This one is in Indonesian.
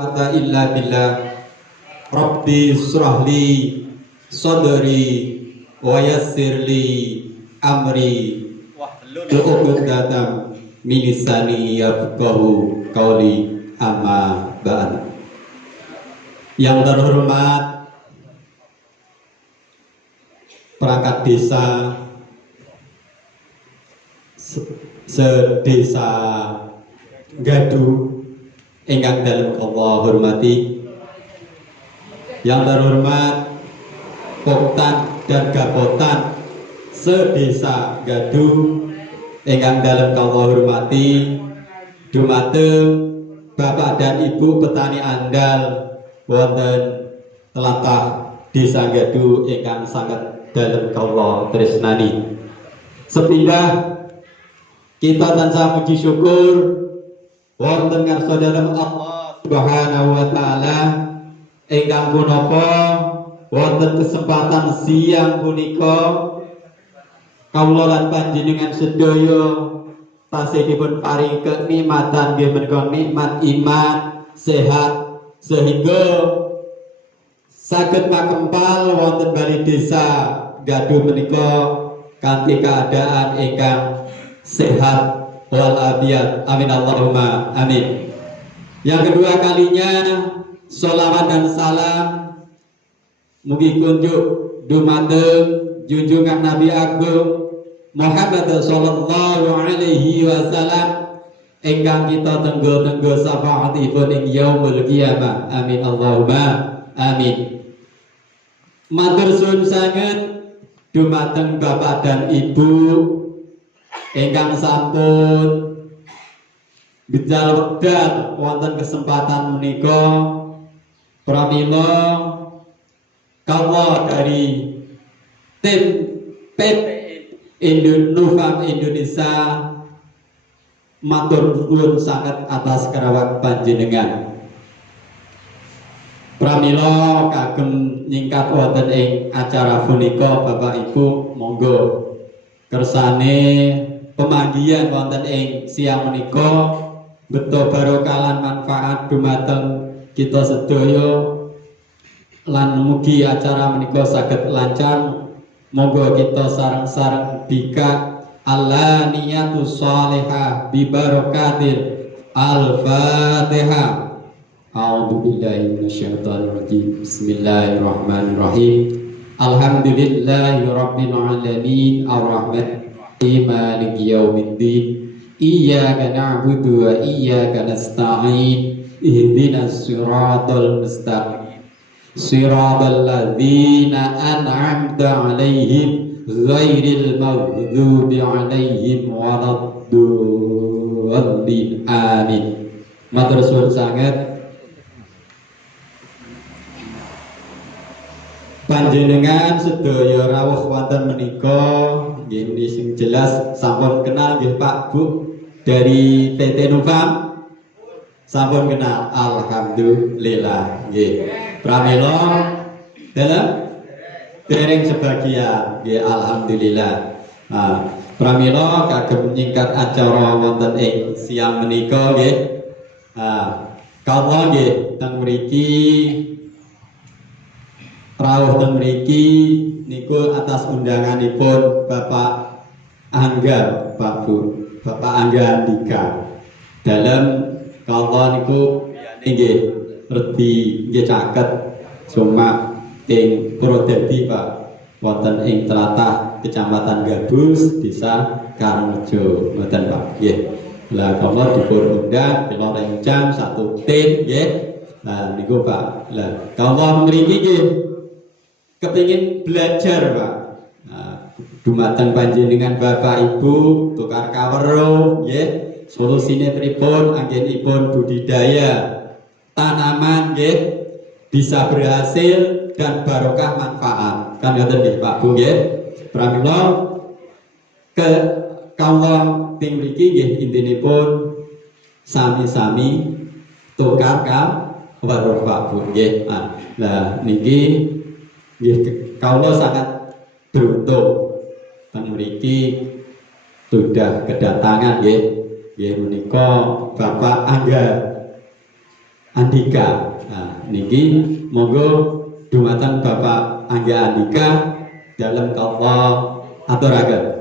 quwwata illa billah. Rabbi shrahli sadri wa yassirli amri wahlul 'uqdatam min lisani yafqahu qawli, amma ba'd. Yang terhormat perangkat desa sedesa Gaduh ingkang dalem Allah hormati, yang terhormat Poktan dan Gapotan sedesa Gaduh ingkang dalem Allah hormati, dumateng Bapak dan Ibu petani andal wonten tlatah Desa Gaduh ingkang sangat dalem Allah tresnani. Sepindah kita tansah puji syukur wonten ngarsa dalem Allah Subhanahu wa taala ingkang punapa wonten kesempatan siang punika kawula lan panjenengan sedaya tasih dipun paring kenikmatan nggih menika nikmat iman, sehat, sehingga saged makempal wonten bali desa Gaduh menika kanthi keadaan ingkang sehat walafiat. Amin Allahumma amin. Yang kedua kalinya sholawat dan salam mugi kunjuk dumateng junjungan Nabi Agung Muhammad sallallahu alaihi wasallam ingkang kita tenggo-tenggo syafaatipun ing yaumul qiyamah. Amin Allahumma amin. Matur suwun sanget dumateng Bapak dan Ibu ingkang sampun bejal wekdal wonten kesempatan menika pramila kawula dari tim PT Nufam Indonesia matur nuwun sanget atas kerawak panjenengan. Pramila kagem nyingkat wonten ing acara punika Bapak Ibu monggo kersane pemanggihan wonten ing siang menika beto barokah lan manfaat dumateng kita sedaya lan mugi acara menika saged lancar. Monggo kita sareng-sareng bika Allah niyatu sholihah bi barakatil al-Fatihah. A'udzu billahi minasyaitonir rajim. Bismillahirrahmanirrahim. Alhamdulillahi rabbil alamin arrahmanirrahim maliki yaumiddin. Iyyaka na'budu wa iyyaka nasta'in. Ihdinas siratal mustaqim. Siratal ladzina an'amta 'alaihim ghairil maghdubi 'alaihim waladdallin. Amin. Matur suwun sanget panjenengan sedaya rawuh wonten menika nggih sing jelas sampun kenal nggih Pak Bu dari PT Nufam. Sampun kenal, alhamdulillah nggih. Pramila dalam dereng sebagian nggih alhamdulillah. Pramila kagem nyingkat acara wonten ing siang menika nggih. Kawula nggih teng mriki rawuh teng mriki niku atas undanganipun Bapak Angga, Pak Bu, Bapak Angga Andika. Dalam kawula niku nggih redi nggih caket cuma ing Purwodadi Pak wonten ing tlatah Kecamatan Gabus, Desa Karangrejo mboten Pak nggih. Lah kawula dipun undang kula rencang satu tim nggih. Nah niku Pak. Lah kawula mriki nggih kepingin belajar Pak. Dumateng panjenengan Bapak Ibu tukar kawero nggih. Solusine pripun anggenipun budidaya tanaman nggih bisa berhasil dan barokah manfaat. Kan ngoten nggih Pak Bu nggih. Pramila ke kawula tim mriki nggih intinipun sami-sami tukar kawero Pak Bu nggih. Nah niki nggih kawula sangat beruntung teng mriki sudah kedatangan nggih menika Bapak Angga Andika. Nah, niki monggo dumateng Bapak Angga Andika dalam kawula aturaken.